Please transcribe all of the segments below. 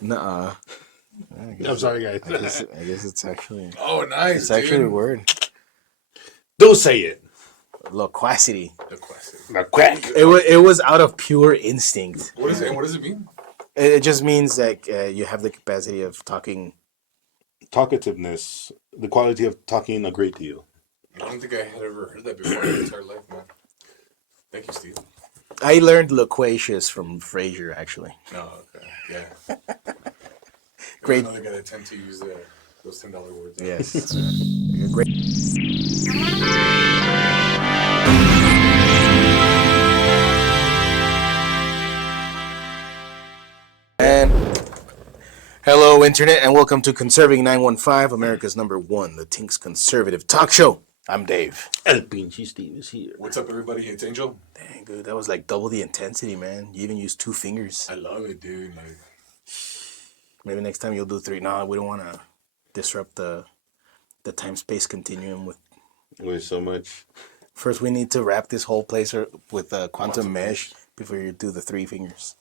Nuh-uh. I'm sorry, guys. I guess it's actually Oh, nice, it's actually a dude. word. Don't say it. Loquacity. The question. Now, quack. It was out of pure instinct. What is it? What does it mean? It just means that you have the capacity of talking. Talkativeness, the quality of talking a great deal. I don't think I had ever heard that before in my entire life, man. Thank you, Steve. I learned loquacious from Frasier, actually. No, okay, yeah. Great. Another guy that tend to use those $10 words. Yes. Great. And hello, Internet, and welcome to Conserving 915, America's #1, the Tinks Conservative Talk Show. I'm Dave. El pinche Steve is here. What's up, everybody? It's Angel. Dang, dude, that was like double the intensity, man. You even used 2 fingers. I love it, dude. Like, Maybe next time you'll do 3. No, we don't want to disrupt the time-space continuum with. With so much. First, we need to wrap this whole place with a quantum mesh before you do the 3 fingers.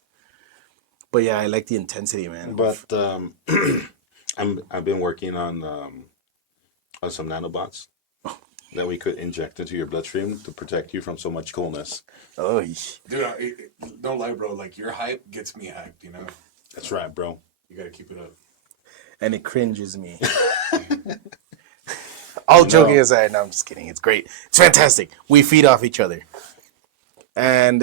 But yeah, I like the intensity, man. But I've been working on some nanobots that we could inject into your bloodstream to protect you from so much coolness. Oh, dude, don't lie, bro. Like, your hype gets me hyped, you know? That's right, bro. You gotta keep it up. and it cringes me. All joking aside, no, I'm just kidding. It's great. It's fantastic. We feed off each other. And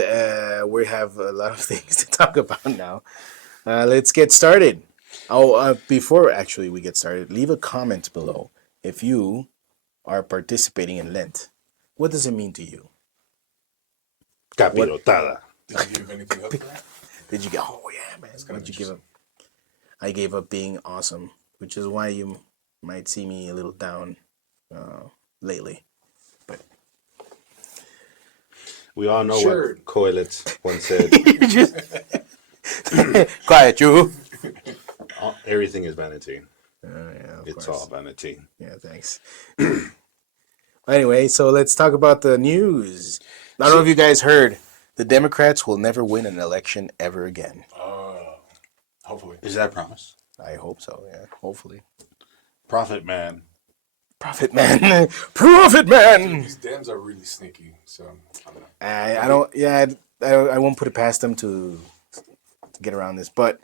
we have a lot of things to talk about now. Let's get started. Before actually we get started, leave a comment below if you are participating in Lent. What does it mean to you? Capirotada. Did you give anything up for that? Did you go, oh yeah, man. What did you give up? I gave up being awesome, which is why you might see me a little down lately. But We all know Sure. what Coilet once said. Quiet, you. Everything is vanity. Yeah, It's all vanity. Yeah, thanks. Anyway, so let's talk about the news. I don't know if you guys heard, the Democrats will never win an election ever again. Hopefully. Is that a promise? I hope so, yeah. Hopefully. Profit man. Profit man. Profit man! These Dems are really sneaky, so I don't know. I don't, yeah, I won't put it past them to get around this, but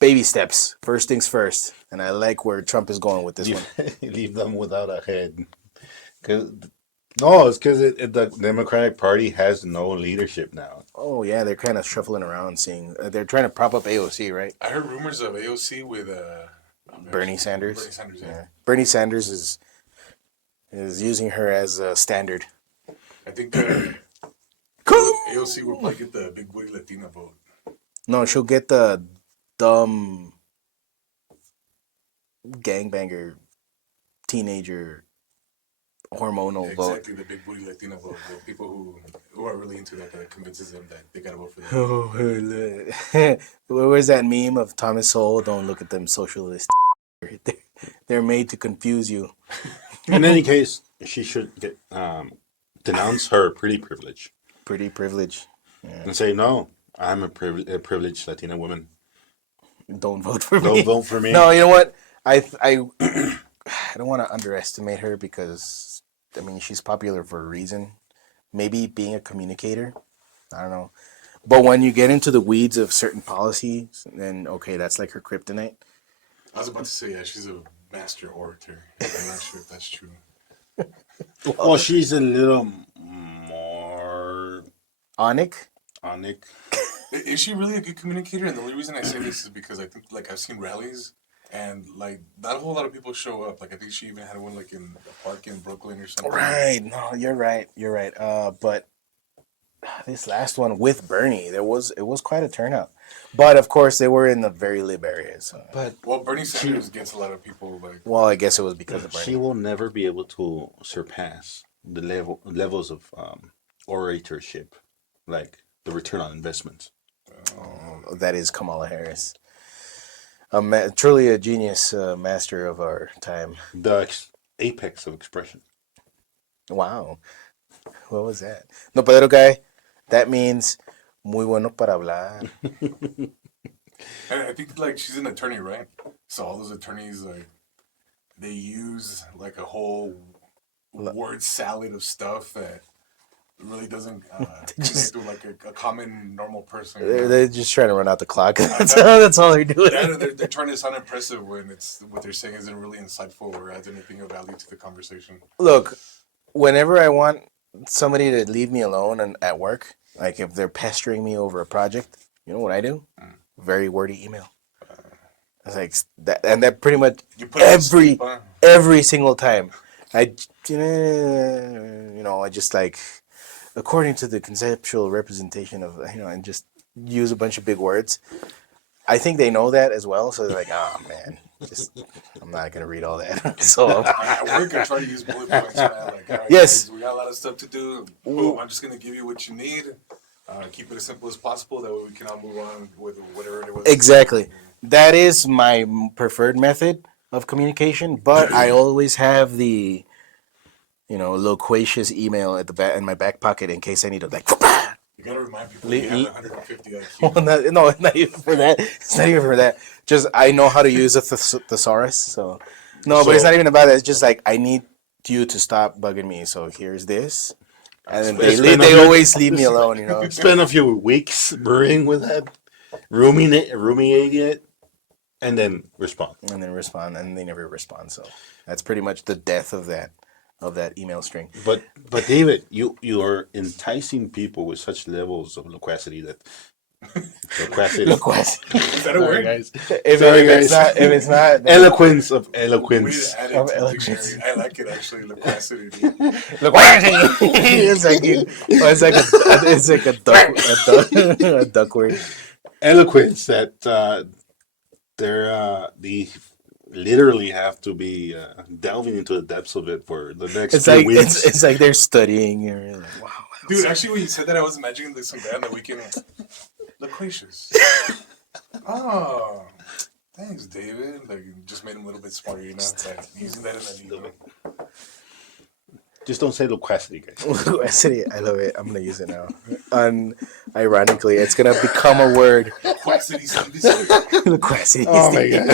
baby steps. First things first. And I like where Trump is going with this one. Leave them without a head. It's because the Democratic Party has no leadership now. Oh, yeah, they're kind of shuffling around, seeing, they're trying to prop up AOC, right? I heard rumors of AOC with Bernie Sanders. Bernie Sanders, yeah. Bernie Sanders is using her as a standard. I think AOC will probably get the big booty Latina vote. No, she'll get the dumb gangbanger teenager hormonal vote. Exactly, the big booty Latina vote. The people who are really into that convinces them that they gotta vote for them. Oh, where's that meme of Thomas Sowell? Don't look at them socialist. They're made to confuse you. In any case, she should get denounce her pretty privilege. Pretty privilege. Yeah. And say, no, I'm a privileged Latina woman. Don't vote for me. Don't vote for me. No, you know what? I don't want to underestimate her because, I mean, she's popular for a reason. Maybe being a communicator. I don't know. But when you get into the weeds of certain policies, then, okay, that's like her kryptonite. I was about to say, yeah, she's a master orator. I'm not sure if that's true. Well, she's a little more Onic? onic. Is she really a good communicator? And the only reason I say this is because I think, like, I've seen rallies and, like, not a whole lot of people show up. Like, I think she even had one, like, in a park in Brooklyn or something. Right. No, you're right. You're right. But this last one with Bernie, it was quite a turnout. But of course, they were in the very lib areas. So. Well, Bernie Sanders gets a lot of people, like. Well, I guess it was because of Bernie. She will never be able to surpass the levels of oratorship, like the return on investment. That is Kamala Harris. Truly a genius master of our time. The apex of expression. Wow. What was that? No, Pedro guy, that means muy bueno para hablar. And I think like she's an attorney, right? So all those attorneys like they use like a whole word salad of stuff that really doesn't connect with like a common normal person. They're just trying to run out the clock. That's all they're doing. Yeah, they're trying to sound impressive when it's what they're saying isn't really insightful or adds anything of value to the conversation. Look, whenever I want somebody to leave me alone and at work, like if they're pestering me over a project, you know what I do? Very wordy email. It's like that, and that pretty much You put it in every sleep, huh? every single time. I just like according to the conceptual representation of and just use a bunch of big words. I think they know that as well, so they're like, oh man, just I'm not gonna read all that. So At work, I try to use bullet points, man. Like, all right, Yes. guys, we got a lot of stuff to do. Boom, I'm just gonna give you what you need. Keep it as simple as possible. That way we can all move on with whatever it was. exactly, that is my preferred method of communication. But I always have the loquacious email at the back in my back pocket in case I need to like. You gotta remind people you have 150 IQ. Well, not even for that. It's not even for that. Just I know how to use a thesaurus. So no, but it's not even about that. It's just like I need you to stop bugging me. So here's this, and then they always leave me alone. Spend a few weeks brewing with that, ruminating it, and then respond. And then respond, and they never respond. So that's pretty much the death of that email string. But David, you are enticing people with such levels of loquacity that Loquacity. Is that a word? guys. If it's not Eloquence of We need eloquence. to add it to the dictionary. I like it actually. Loquacity. Dude. it's like a duck word. Eloquence that they literally have to be delving into the depths of it for the next It's few like weeks. it's like they're studying. You're like, wow. Dude, actually, when you said that, I was imagining this some guy on the weekend. Loquacious. Oh, thanks, David. Like, you just made him a little bit smarter, like using that in an email. Just don't say loquacity, guys. Loquacity, I love it. I'm gonna use it now. Ironically, it's gonna become a word. Loquacity. Loquacity. Oh my god.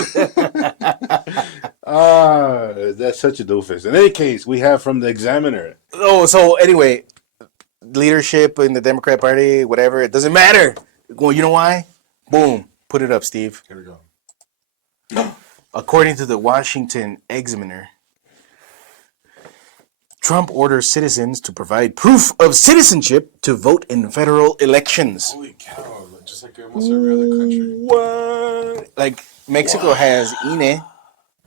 That's such a doofus. In any case, we have from the Examiner. Oh, so anyway, leadership in the Democrat Party, whatever, it doesn't matter. Well, you know why? Boom. Put it up, Steve. Here we go. According to the Washington Examiner, Trump orders citizens to provide proof of citizenship to vote in federal elections. Holy cow. Just like almost every other country. What? Like Mexico has INE.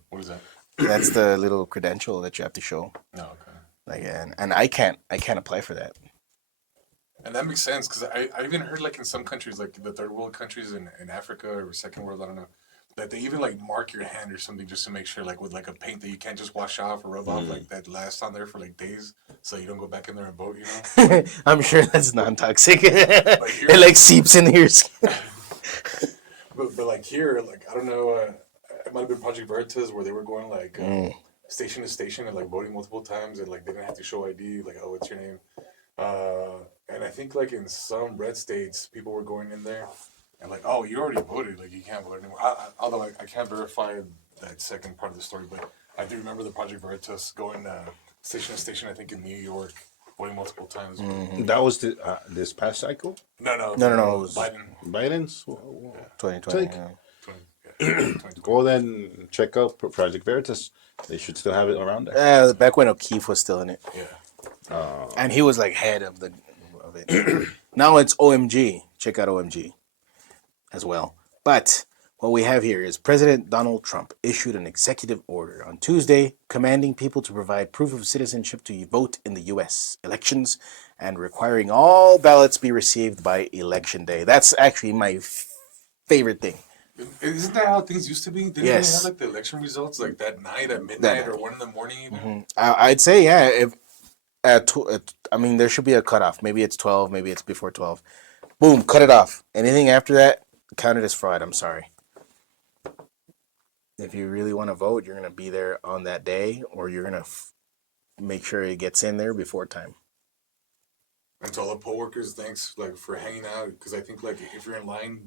What is that? That's the little credential that you have to show. No, okay. Like, and I can't apply for that. And that makes sense because I even heard like in some countries, like the third world countries in Africa or second world, I don't know, that they even like mark your hand or something just to make sure, like with like a paint that you can't just wash off or rub off, like that lasts on there for like days, so you don't go back in there and vote. I'm sure that's non-toxic. It like seeps into your skin. But like here, like I don't know, it might have been Project Veritas where they were going like station to station and like voting multiple times and like they didn't have to show ID, like oh what's your name, and I think like in some red states people were going in there and like oh you already voted, like you can't vote anymore. Although I can't verify that second part of the story, but I do remember the Project Veritas going station to station. I think in New York, voting multiple times. That was this past cycle? No. It was Biden's? 2020. Take- Yeah. Go then check out Project Veritas. They should still have it around there. Back when O'Keefe was still in it, Yeah. and he was like head of it. Now it's OMG. Check out OMG as well. But what we have here is President Donald Trump issued an executive order on Tuesday commanding people to provide proof of citizenship to vote in the U.S. elections and requiring all ballots be received by Election Day. That's actually my favorite thing. Isn't that how things used to be? Didn't Yes. they have like the election results like that night at midnight or 1 a.m. even? I'd say, yeah, if I mean, there should be a cutoff. Maybe it's 12, maybe it's before 12. Boom, cut it off. Anything after that, counted as fraud. I'm sorry. If you really want to vote, you're going to be there on that day, or you're going to make sure it gets in there before time. And to all the poll workers, thanks like for hanging out because I think like if you're in line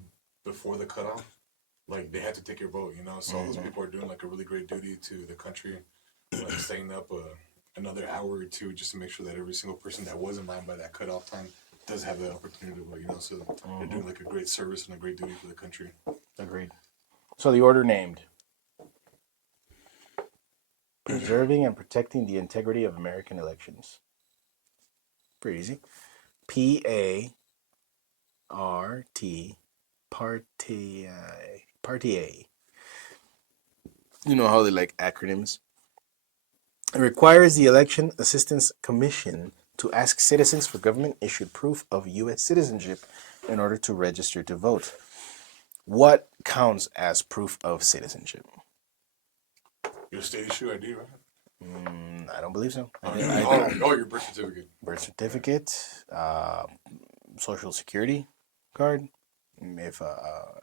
before the cutoff, like they had to take your vote, you know. So all those people are doing like a really great duty to the country, like staying up another hour or two just to make sure that every single person that was in line by that cutoff time does have the opportunity to vote, you know. So they're doing like a great service and a great duty for the country. Agreed. So the order named preserving and protecting the integrity of American elections. Pretty easy. PART Party Party A. You know how they like acronyms. It requires the Election Assistance Commission to ask citizens for government-issued proof of U.S. citizenship in order to register to vote. What counts as proof of citizenship? Your state issue ID, right? I don't believe so. Oh, your birth certificate. Birth certificate, social security card, if a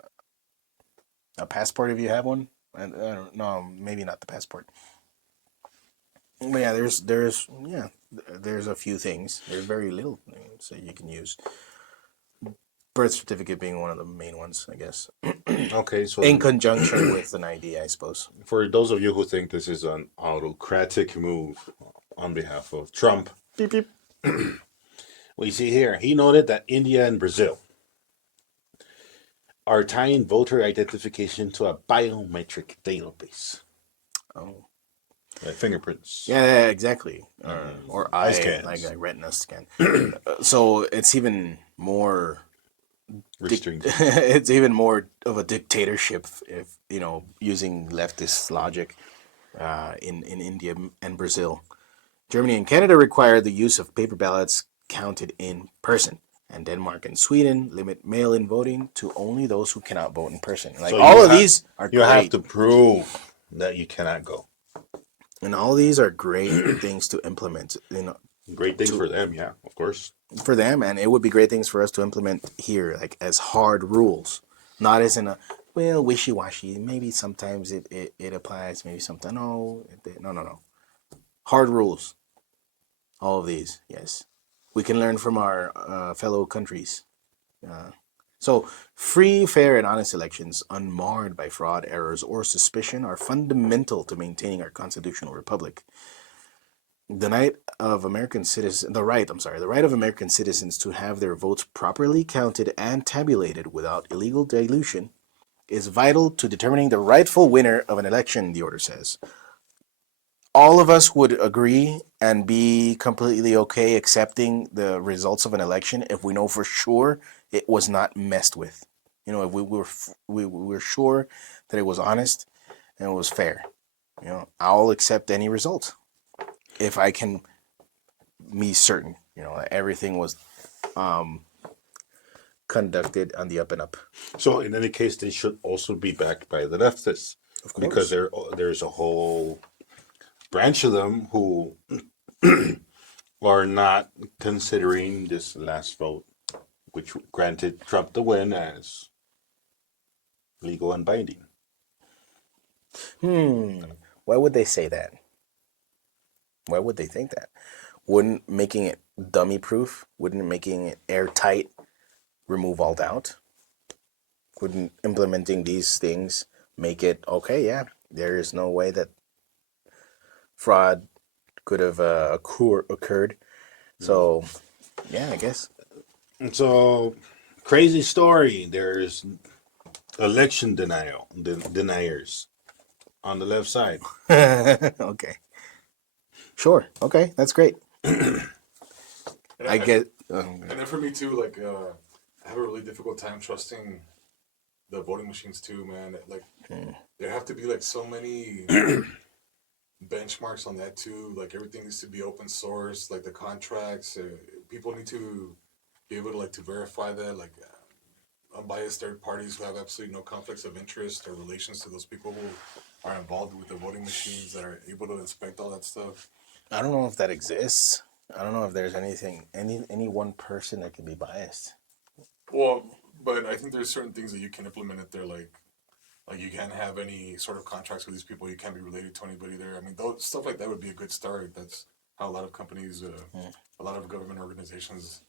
passport if you have one. I don't know, maybe not the passport. But yeah, there's a few things. There's very little things that you can use. Birth certificate being one of the main ones, I guess. Okay, so In conjunction with an ID, I suppose. for those of you who think this is an autocratic move on behalf of Trump, Beep beep. we see here he noted that India and Brazil are tying voter identification to a biometric database. Oh. Like fingerprints. Yeah, exactly. Or eye scans. like a retina scan. So it's even more. Restringent. It's even more of a dictatorship if using leftist logic in India and Brazil. Germany and Canada require the use of paper ballots counted in person, and Denmark and Sweden limit mail-in voting to only those who cannot vote in person. Like So all you of have- these are You great, have to prove that you cannot go. and all these are great things to implement. Great thing for them, yeah, of course. For them, and it would be great things for us to implement here, like as hard rules, not as in a wishy-washy. Maybe sometimes it applies, maybe sometimes no. Hard rules. All of these, yes, we can learn from our fellow countries. So, free, fair, and honest elections, unmarred by fraud, errors, or suspicion, are fundamental to maintaining our constitutional republic. The right of American citizens to have their votes properly counted and tabulated without illegal dilution is vital to determining the rightful winner of an election, the order says. All of us would agree and be completely okay accepting the results of an election if we know for sure it was not messed with. If we were sure that it was honest and it was fair. I'll accept any result if I can be certain, that everything was conducted on the up and up. So in any case, they should also be backed by the leftists, Of course. because there's a whole branch of them who are not considering this last vote, which granted Trump the win, as legal and binding. Why would they say that? Why would they think that? Wouldn't making it dummy proof, wouldn't making it airtight remove all doubt? Wouldn't implementing these things make it okay? Yeah, there is no way that fraud could have occurred. So, yeah, I guess. And so, crazy story. There's election deniers on the left side. Okay. Sure. Okay, that's great. And I get. And then for me too, like I have a really difficult time trusting the voting machines too, man. Like there have to be like so many benchmarks on that too. Like everything needs to be open source. Like the contracts, people need to be able to to verify that. Like unbiased third parties who have absolutely no conflicts of interest or relations to those people who are involved with the voting machines that are able to inspect all that stuff. I don't know if that exists. I don't know if there's any one person that can be biased. Well, but I think there's certain things that you can implement it there, like you can't have any sort of contracts with these people. You can't be related to anybody there. I mean, stuff like that would be a good start. That's how a lot of companies, a lot of government organizations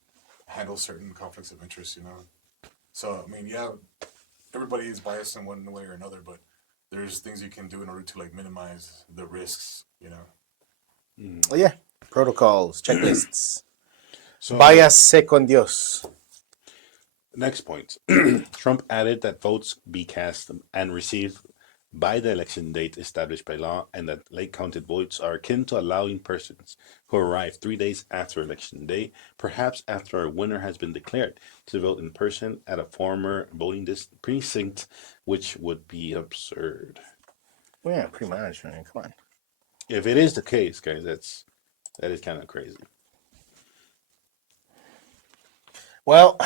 handle certain conflicts of interest. So I mean, yeah, everybody is biased in one way or another, but there's things you can do in order to like minimize the risks. Oh, yeah, protocols, checklists. So, Váyase con Dios. next point. Trump added that votes be cast and received by the election date established by law, and that late counted votes are akin to allowing persons who arrive 3 days after election day, perhaps after a winner has been declared, to vote in person at a former voting precinct, which would be absurd. Well, yeah, pretty much. I mean, come on. If it is the case, guys, that is kind of crazy. Well,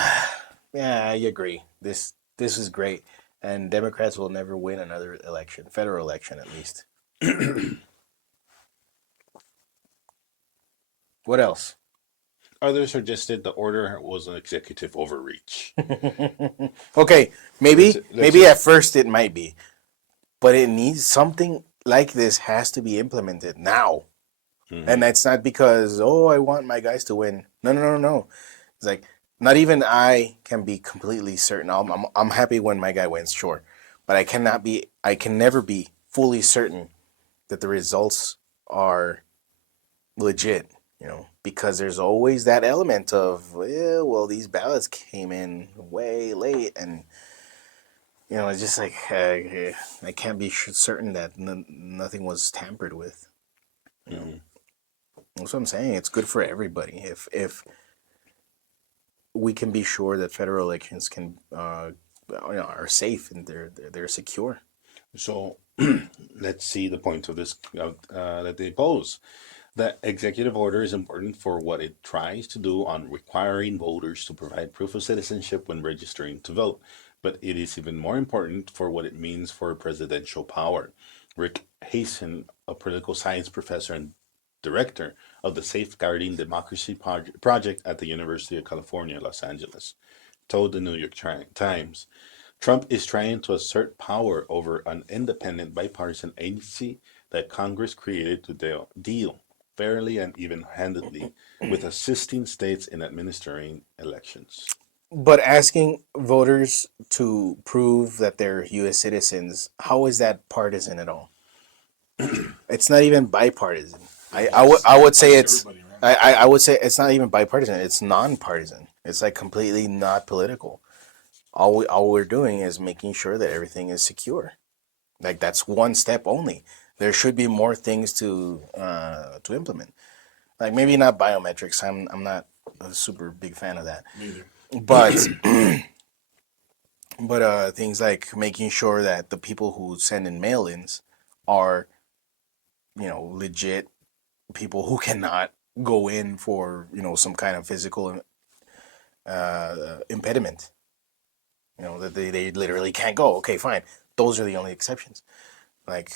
yeah, I agree. This is great, and Democrats will never win another election, federal election at least. What else? Others suggested the order was an executive overreach. Okay, maybe Let's at first it might be, but it needs something like this has to be implemented now. And that's not because, oh, I want my guys to win. No. It's like not even I can be completely certain. I'm happy when my guy wins, sure, but I can never be fully certain that the results are legit. Because there's always that element of, well, these ballots came in way late, and it's just like I can't be certain that nothing was tampered with. That's what I'm saying. It's good for everybody if we can be sure that federal elections can are safe and they're secure. So let's see the point of this that they pose. The executive order is important for what it tries to do on requiring voters to provide proof of citizenship when registering to vote, but it is even more important for what it means for presidential power. Rick Hasen, a political science professor and director of the Safeguarding Democracy Project at the University of California, Los Angeles, told the New York Times, Trump is trying to assert power over an independent bipartisan agency that Congress created to deal fairly and even-handedly with assisting states in administering elections. But asking voters to prove that they're U.S. citizens, how is that partisan at all? It's not even bipartisan. I would say it's I would say it's not even bipartisan. It's nonpartisan. It's like completely not political. All we're doing is making sure that everything is secure. Like that's one step only. There should be more things to implement. Like maybe not biometrics. I'm not a super big fan of that. Neither. But things like making sure that the people who send in mail-ins are legit people who cannot go in for some kind of physical impediment. That they literally can't go. Okay, fine. Those are the only exceptions. Like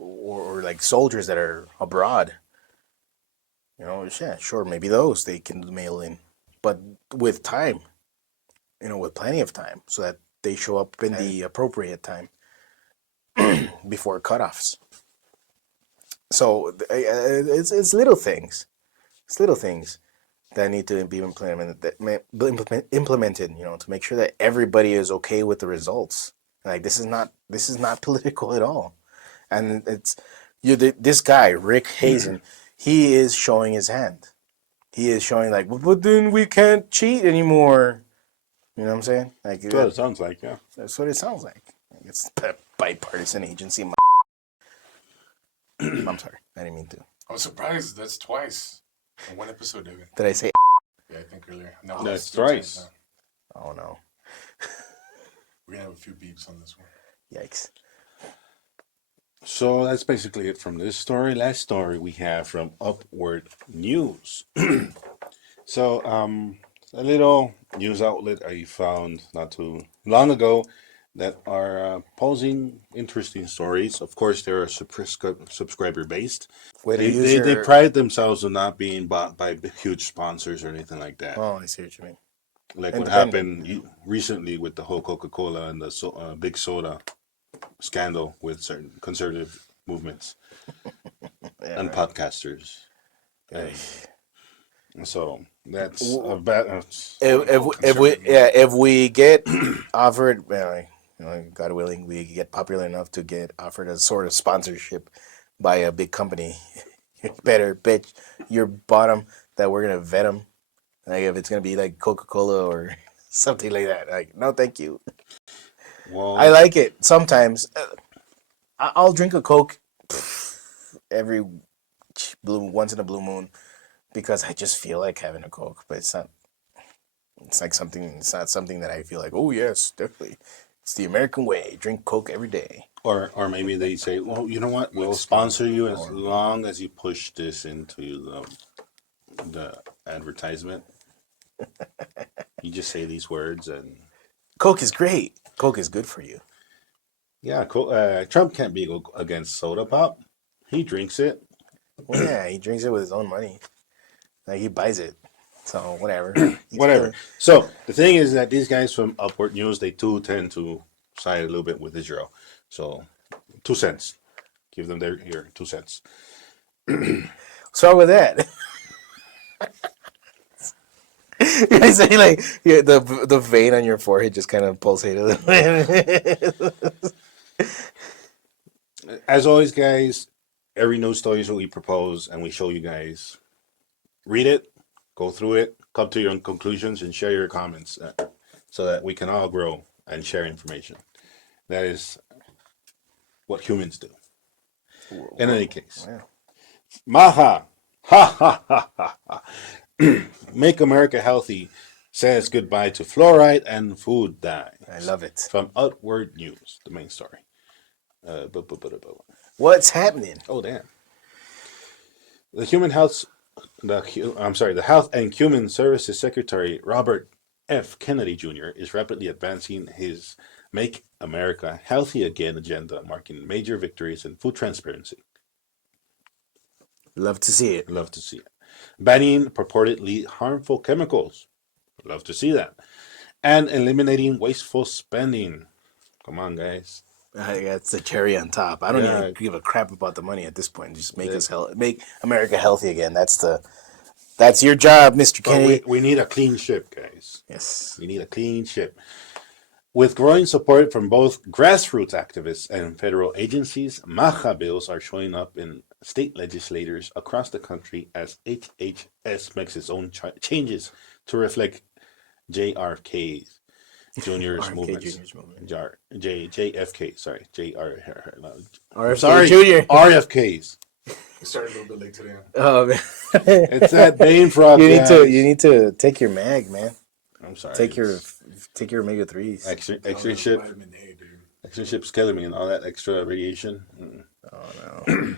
or like soldiers that are abroad. Yeah, sure, maybe those they can mail in, but with time, with plenty of time, so that they show up in the appropriate time before cutoffs. So it's little things. It's little things that need to be implemented. Implemented, to make sure that everybody is okay with the results. Like this is not political at all, and it's this guy Rick Hasen. He is showing his hand. He is showing like, but then we can't cheat anymore. You know what I'm saying? Like That's what it sounds like, yeah. That's what it sounds like. It's a bipartisan agency. I'm sorry, I didn't mean to. I was surprised. That's twice in one episode, David. Did I say? Yeah, I think earlier. No, That's three times thrice. now. Oh no! We're gonna have a few beeps on this one. Yikes! So that's basically it from this story. Last story we have from Upward News. So a little news outlet I found not too long ago that are posing interesting stories. Of course, they're subscriber based. Way to They, use they, your. they pride themselves on not being bought by huge sponsors or anything like that. Oh, I see what you mean. Like what Independent. happened recently with the whole Coca-Cola and the big soda scandal with certain conservative movements Yeah, and right. podcasters. Ay. So that's a bad. If we get offered, God willing, we get popular enough to get offered a sort of sponsorship by a big company, you better bet your bottom that we're gonna vet them. Like if it's gonna be like Coca-Cola or something like that. Like no, thank you. Well, I like it sometimes. I'll drink a Coke every once in a blue moon because I just feel like having a Coke, but it's not. It's like something. It's not something that I feel like. Oh yes, definitely. It's the American way. Drink Coke every day. or maybe they say, well, you know what? We'll sponsor you as long as you push this into the advertisement. You just say these words, and Coke is great. Coke is good for you. yeah, Trump can't be against soda pop. He drinks it. Well, yeah, he drinks it with his own money. Like he buys it. So whatever. Whatever. So the thing is that these guys from Upward News, they too tend to side a little bit with Israel. So 2 cents. Give them their here 2 cents. What's wrong with that? I say like the vein on your forehead just kind of pulsated. As always, guys, every news story is what we propose and we show you guys. Read it, go through it, come to your own conclusions, and share your comments so that we can all grow and share information. That is what humans do. In any case, Wow. Maha, ha ha ha ha ha. Make America Healthy says goodbye to fluoride and food dye. I love it. From Outward News, the main story. What's happening? Oh damn! The Health and Human Services Secretary Robert F. Kennedy Jr. is rapidly advancing his Make America Healthy Again agenda, marking major victories in food transparency. Love to see it. Love to see it. Banning purportedly harmful chemicals. Love to see that. And eliminating wasteful spending. Come on, guys. That's the cherry on top. I don't Yeah. even give a crap about the money at this point. Just make make America healthy again. That's your job, Mr. But Kennedy. we need a clean ship, guys. Yes. We need a clean ship. With growing support from both grassroots activists and federal agencies, MAHA bills are showing up in state legislators across the country as HHS makes its own changes to reflect JRK Jr.'s RFK movements. Jr.'s movement. JFK, sorry. RFK Jr. RFKs. We started a little bit late today. Oh man. It's that Bane frog. You guys. need to take your mag, man. I'm sorry. Take your omega-3s. extra ship. Vitamin A, dude. Extra ship's killing me and all that extra radiation. Oh no.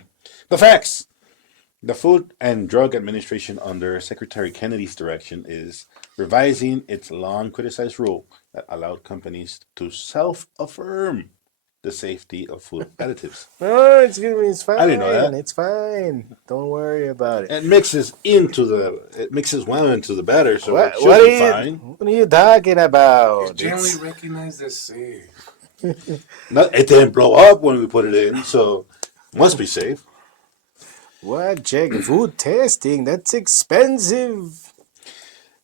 The facts. The Food and Drug Administration, under Secretary Kennedy's direction, is revising its long criticized rule that allowed companies to self-affirm the safety of food additives. No, it's good. It's fine. I didn't know that. It's fine. Don't worry about it. It mixes well into the batter, so it should What be fine. What are you talking about? It's generally recognized as safe. It didn't blow up when we put it in, so it must be safe. What? Check food testing. That's expensive.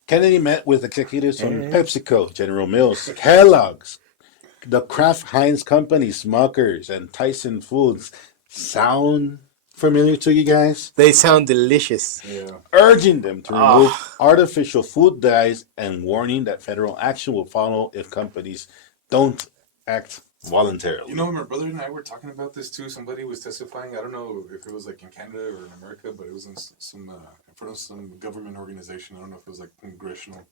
Kennedy met with executives from PepsiCo, General Mills, Kellogg's, the Kraft Heinz Company, Smuckers, and Tyson Foods. Sound familiar to you guys? They sound delicious. Yeah. Urging them to remove artificial food dyes and warning that federal action will follow if companies don't act voluntarily. You know, my brother and I were talking about this too. Somebody was testifying. I don't know if it was like in Canada or in America, but it was in in front of some government organization. I don't know if it was like congressional,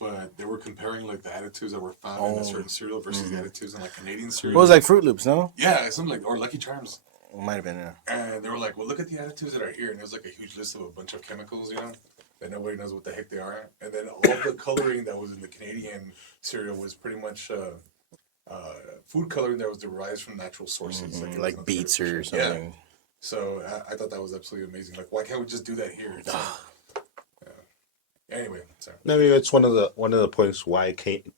but they were comparing like the additives that were found in a certain cereal versus the additives in like Canadian cereal. It was like Fruit Loops, no? Yeah, something like or Lucky Charms. It might have been, yeah. And they were like, well, look at the additives that are here. And there's like a huge list of a bunch of chemicals, you know, that nobody knows what the heck they are. And then all the coloring that was in the Canadian cereal was pretty much food coloring that was derived from natural sources. Like beets or something. Yeah. So I thought that was absolutely amazing. Like, why can't we just do that here? So, anyway, sorry. Maybe it's one of the points why Canada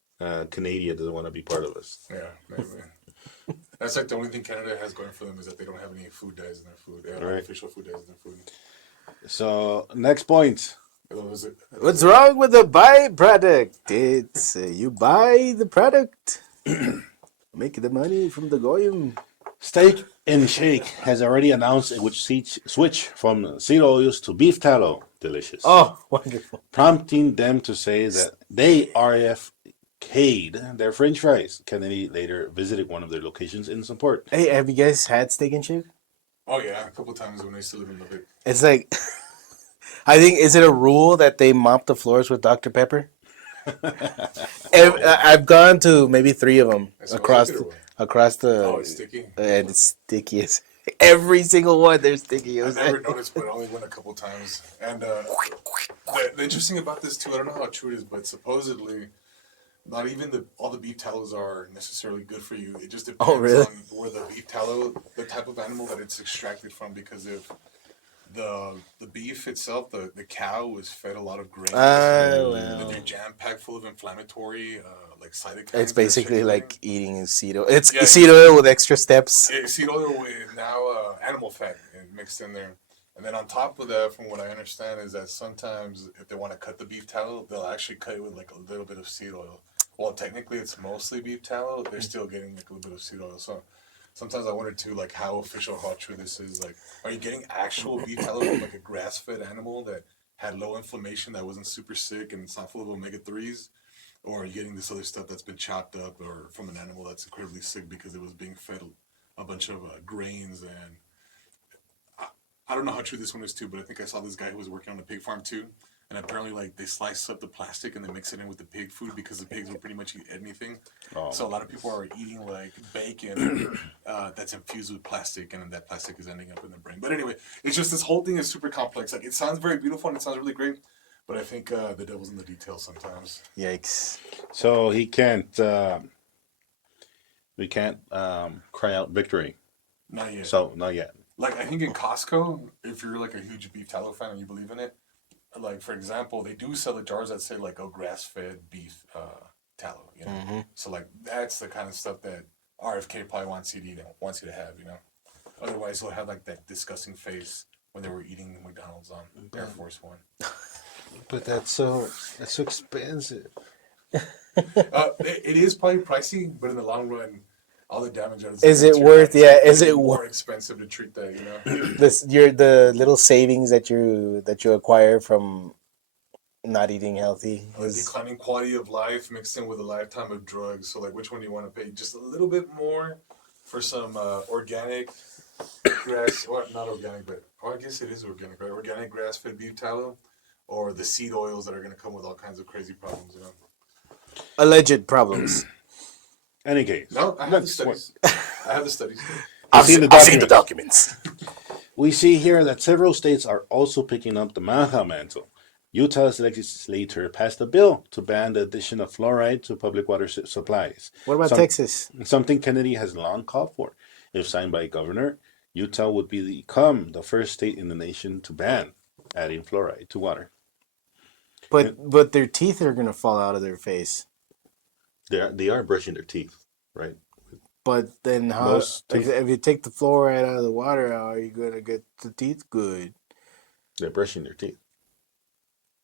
doesn't want to be part of us. Yeah, maybe. That's like the only thing Canada has going for them is that they don't have any food dyes in their food. They have artificial food dyes in their food. So next point, Was it- What's wrong with the byproduct? It's you buy the product, make the money from the goyim. Steak and Shake has already announced it would switch from seed oils to beef tallow. Delicious. Oh, wonderful! Prompting them to say that they RFK'd their French fries. Kennedy later visited one of their locations in support. Hey, have you guys had Steak and Shake? Oh yeah, a couple times when I used to live in Lubbock. It's like, I think, is it a rule that they mop the floors with Dr. Pepper? I've gone to maybe 3 of them That smells across like it or the, what? across the. Oh, it's sticky. And it's sticky as every single one. They're sticky. I've never noticed, but I only went a couple times. And the interesting about this too, I don't know how true it is, but supposedly, not even all the beef tallows are necessarily good for you. It just depends really? on where the beef tallow, the type of animal that it's extracted from. Because if the beef itself, the cow was fed a lot of grains, Well. then they're jam packed full of inflammatory like cytokines. It's that basically circulate. like eating seed oil. It's Yeah. seed oil with extra steps. Seed oil with now animal fat mixed in there. And then on top of that, from what I understand, is that sometimes if they want to cut the beef tallow, they'll actually cut it with like a little bit of seed oil. Well, technically it's mostly beef tallow. They're still getting like a little bit of seed oil. So sometimes I wonder too, like how official, how true this is. Like, are you getting actual beef tallow from like a grass-fed animal that had low inflammation, that wasn't super sick, and it's not full of omega-3s? Or are you getting this other stuff that's been chopped up or from an animal that's incredibly sick because it was being fed a bunch of grains? And I don't know how true this one is too, but I think I saw this guy who was working on a pig farm too. And apparently, like, they slice up the plastic and they mix it in with the pig food because the pigs will pretty much eat anything. Oh. So a lot of people are eating, like, bacon that's infused with plastic, and then that plastic is ending up in their brain. But anyway, it's just this whole thing is super complex. Like, it sounds very beautiful and it sounds really great, but I think the devil's in the details sometimes. Yikes. So he can't. We can't cry out victory. Not yet. So not yet. Like, I think in Costco, if you're like a huge beef tallow fan and you believe in it, like, for example, they do sell the jars that say like, oh, grass-fed beef tallow, you know. So like that's the kind of stuff that RFK probably wants you to have, you know. Otherwise, he'll have like that disgusting face when they were eating McDonald's on Air Force One. But that's so expensive. It is probably pricey, but in the long run, all the damage. Is it worth? Yeah. Is it more worth expensive to treat that? You know. this? The little savings that you acquire from not eating healthy. Declining quality of life mixed in with a lifetime of drugs. So, like, which one do you want to pay? Just a little bit more for some organic grass, or not organic, but I guess it is organic, right? Organic grass-fed beef tallow, or the seed oils that are going to come with all kinds of crazy problems, you know. Alleged problems. Any case. No, I have the studies. I have the studies. I've seen the seen the documents. We see here that several states are also picking up the MAHA mantle. Utah's legislature passed a bill to ban the addition of fluoride to public water supplies. What about Texas? Something Kennedy has long called for. If signed by a governor, Utah would become the first state in the nation to ban adding fluoride to water. But their teeth are gonna fall out of their face. They are brushing their teeth, right? But then how? Most If you take the fluoride out of the water, how are you gonna get the teeth good? They're brushing their teeth.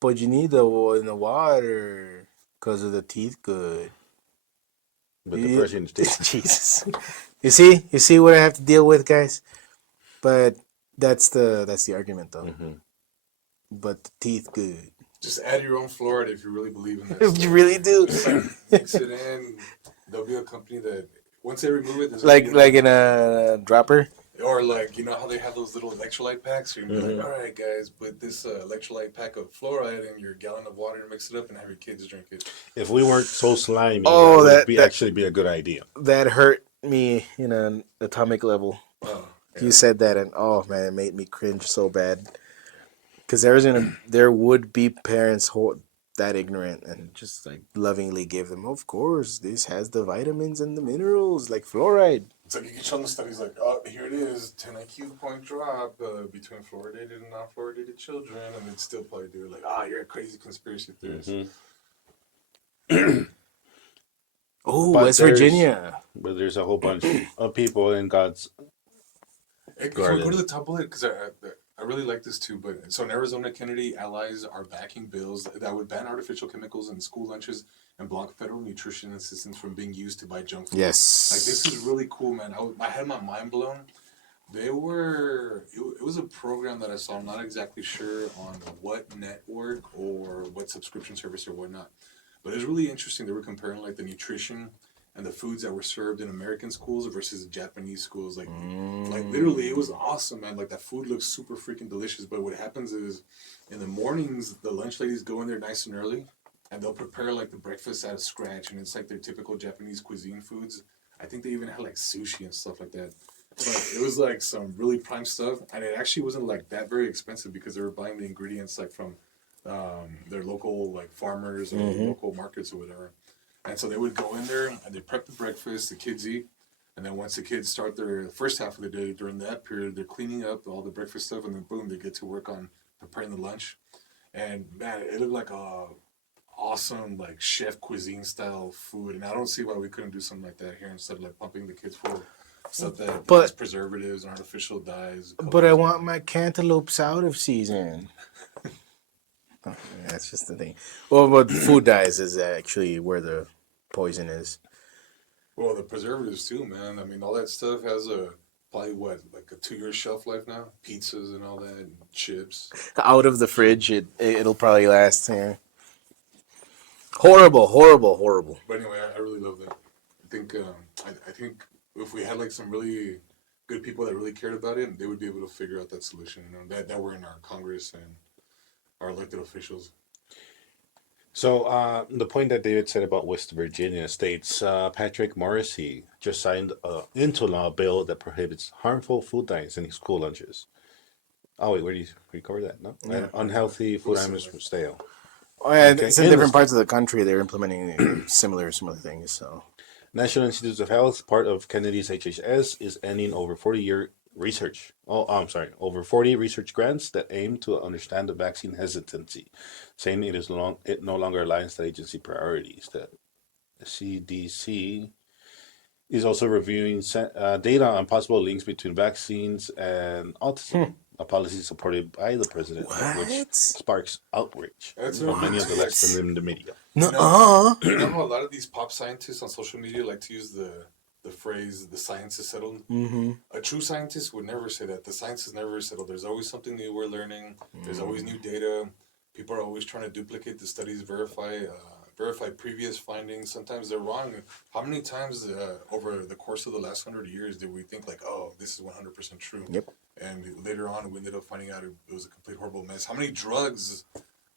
But you need the in the water because of the teeth good. But they're brushing their teeth. Jesus, you see what I have to deal with, guys. But that's the argument, though. Mm-hmm. But the teeth good. Just add your own fluoride if you really believe in this. If you really do, Just like mix it in. There'll be a company that once they remove it, there's like gonna be- in a dropper. or like, you know how they have those little electrolyte packs? You're gonna be like, all right, guys, put this electrolyte pack of fluoride in your gallon of water and mix it up and have your kids drink it. If we weren't so slimy, Oh, that would that- actually be a good idea. That hurt me in an atomic level. Oh, yeah. You said that, and oh man, it made me cringe so bad. Because there would be parents that ignorant and just like lovingly give them, of course, this has the vitamins and the minerals like fluoride. It's like you can show them the studies like, oh, here it is, 10 IQ point drop between fluoridated and non-fluoridated children, and they'd still probably do it like, you're a crazy conspiracy theorist. Mm-hmm. Oh, But West there's- Virginia. But there's a whole bunch of people in God's Hey, before we go to the top bullet, because I really like this too. But so in Arizona, Kennedy allies are backing bills that would ban artificial chemicals in school lunches and block federal nutrition assistance from being used to buy junk food. Like this is Yes. really cool, man. I had my mind blown. It was a program that I saw. I'm not exactly sure on what network or what subscription service or whatnot, but it was really interesting. They were comparing like the nutrition and the foods that were served in American schools versus Japanese schools. Like literally, it was awesome, man. Like that food looks super freaking delicious. But what happens is, in the mornings, the lunch ladies go in there nice and early, and they'll prepare like the breakfast out of scratch, and it's like their typical Japanese cuisine foods. I think they even had like sushi and stuff like that. But it was like some really prime stuff, and it actually wasn't like that very expensive because they were buying the ingredients like from their local like farmers or local markets or whatever. And so they would go in there and they prep the breakfast, the kids eat, and then once the kids start their first half of the day during that period, they're cleaning up all the breakfast stuff, and then boom, they get to work on preparing the lunch. And man, it looked like a awesome like chef cuisine style food, and I don't see why we couldn't do something like that here instead of like pumping the kids full of stuff that But- has preservatives and artificial dyes. But I colors. want my cantaloupes out of season. Oh, yeah, that's just the thing. Well, but food dyes is actually where the poison is. Well, the preservatives too, man. I mean, all that stuff has a probably what like a 2 year shelf life now. Pizzas and all that, and chips. Out of the fridge, it'll probably last. Yeah. Horrible, horrible, horrible. But anyway, I really love that. I think if we had like some really good people that really cared about it, they would be able to figure out that solution. You know, that were in our Congress and our elected officials. So the point that David said about West Virginia states Patrick Morrisey just signed into law a bill that prohibits harmful food dyes in school lunches. Oh wait, where do you recover that? No, unhealthy food items from stale. Oh, yeah, Okay, it's in different parts of the country. They're implementing similar things. So National Institutes of Health, part of Kennedy's HHS, is ending over 40-year research. Over 40 research grants that aim to understand the vaccine hesitancy, saying it no longer aligns to agency priorities. The CDC is also reviewing data on possible links between vaccines and autism, a policy supported by the president, which What? sparks outrage That's from many of the less What? than the media. no. You know how a lot of these pop scientists on social media like to use the phrase "the science is settled." Mm-hmm. A true scientist would never say that. The science is never settled. There's always something new we're learning. There's always new data. People are always trying to duplicate the studies, verify previous findings. Sometimes they're wrong. How many times over the course of the last 100 years did we think like, oh, this is 100% true? Yep. And later on, we ended up finding out it was a complete horrible mess. How many drugs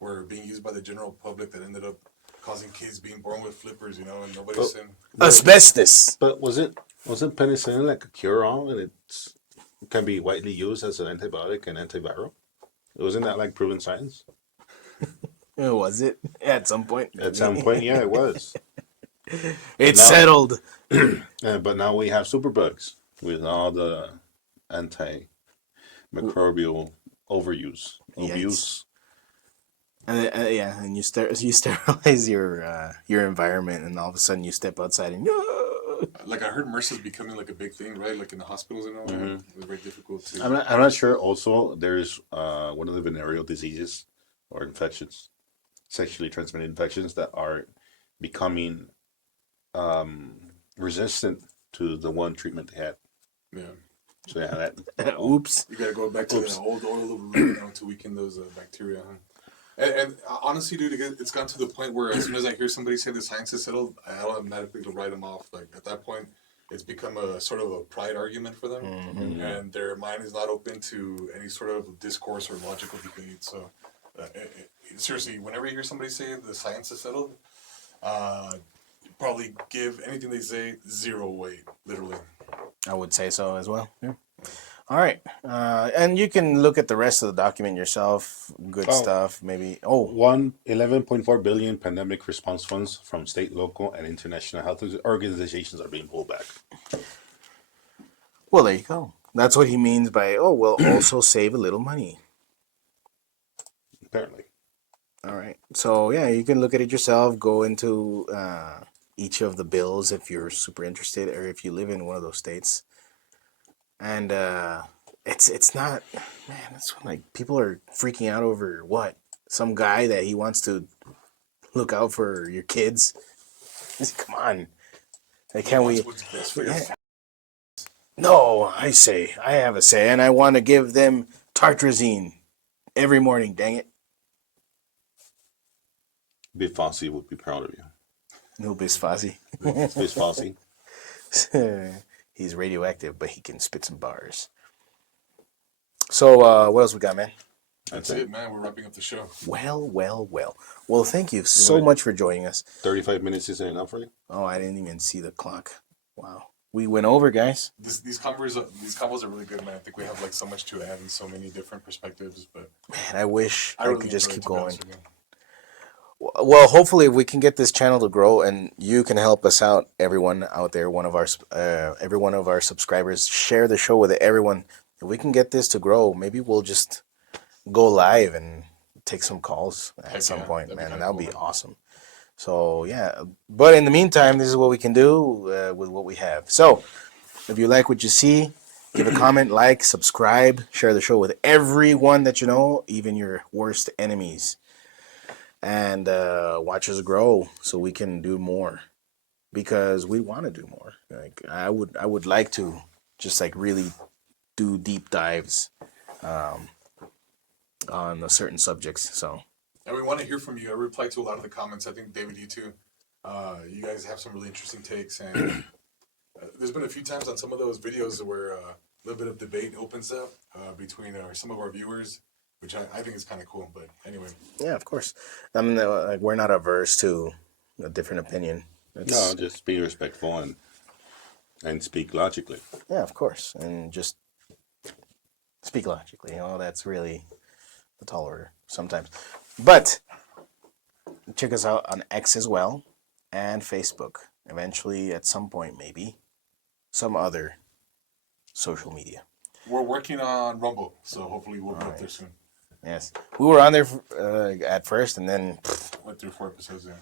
were being used by the general public that ended up causing kids being born with flippers, you know, and nobody's saying. Asbestos. But wasn't penicillin like a cure-all, and it can be widely used as an antibiotic and antiviral? Wasn't that like proven science? Was it at some point? At some point, yeah, it was. It's No. settled. But now we have superbugs with all the antimicrobial overuse, abuse. And and you sterilize your environment, and all of a sudden you step outside and Like I heard MRSA is becoming like a big thing, right? Like in the hospitals and all that. It's very difficult to. I'm not sure. Also, there's one of the venereal diseases or infections, sexually transmitted infections that are becoming resistant to the one treatment they had. Yeah. So yeah, that oops. You gotta go back to the old oil of oregano to weaken those bacteria, huh? And honestly, dude, it's gone to the point where as soon as I hear somebody say the science is settled, I automatically write them off. Like at that point, it's become a sort of a pride argument for them, and their mind is not open to any sort of discourse or logical debate. So, seriously, whenever you hear somebody say the science is settled, probably give anything they say 0 weight, literally. I would say so as well. Yeah. All right. And you can look at the rest of the document yourself. Good stuff. Maybe. Oh, 11.4 billion pandemic response funds from state, local, and international health organizations are being pulled back. well, there you go. That's what he means by, we'll also save a little money. Apparently. All right. So, yeah, you can look at it yourself. Go into each of the bills if you're super interested or if you live in one of those states. And it's not, man. It's like people are freaking out over what some guy that he wants to look out for your kids. Come on, like, can't we? What's best for your Yeah. No, I say I have a say, and I want to give them tartrazine every morning. Dang it, Big Fosse would be proud of you. no Bisfazzi. Big Fosse. He's radioactive, but he can spit some bars. So, what else we got, man? That's it, man. We're wrapping up the show. Well. Well, thank you so what? much for joining us. 35 minutes isn't enough for you? Oh, I didn't even see the clock. Wow. We went over, guys. These combos are really good, man. I think we have like so much to add and so many different perspectives. But Man, I wish I really could just enjoyed keep it, to be going. honest with you. Well, hopefully we can get this channel to grow, and you can help us out, everyone out there, every one of our subscribers. Share the show with everyone. If we can get this to grow, maybe we'll just go live and take some calls at Heck some yeah, point, that'd be man. kinda That would cool, be man. awesome. So, yeah. But in the meantime, this is what we can do with what we have. So, if you like what you see, give a comment, like, subscribe, share the show with everyone that you know, even your worst enemies. And watch us grow so we can do more, because we want to do more. Like, I would like to just like really do deep dives on certain subjects. So And we want to hear from you. I replied to a lot of the comments. I think David, you too. You guys have some really interesting takes, and there's been a few times on some of those videos where a little bit of debate opens up between some of our viewers, which I think is kind of cool. But anyway, yeah, of course. I mean, like, we're not averse to a different opinion. No, just be respectful and speak logically. Yeah, of course, and just speak logically. That's really the tall order sometimes. But check us out on X as well, and Facebook. Eventually, at some point, maybe some other social media. we're working on Rumble, so hopefully we'll be up there soon. Yes, we were on there at first, and then Went through 4 episodes there.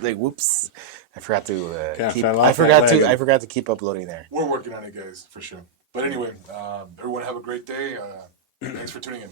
like, whoops, I forgot to Kinda keep. fell I off that forgot to. wagon. I forgot to keep uploading there. We're working on it, guys, for sure. But anyway, everyone have a great day. Thanks for tuning in.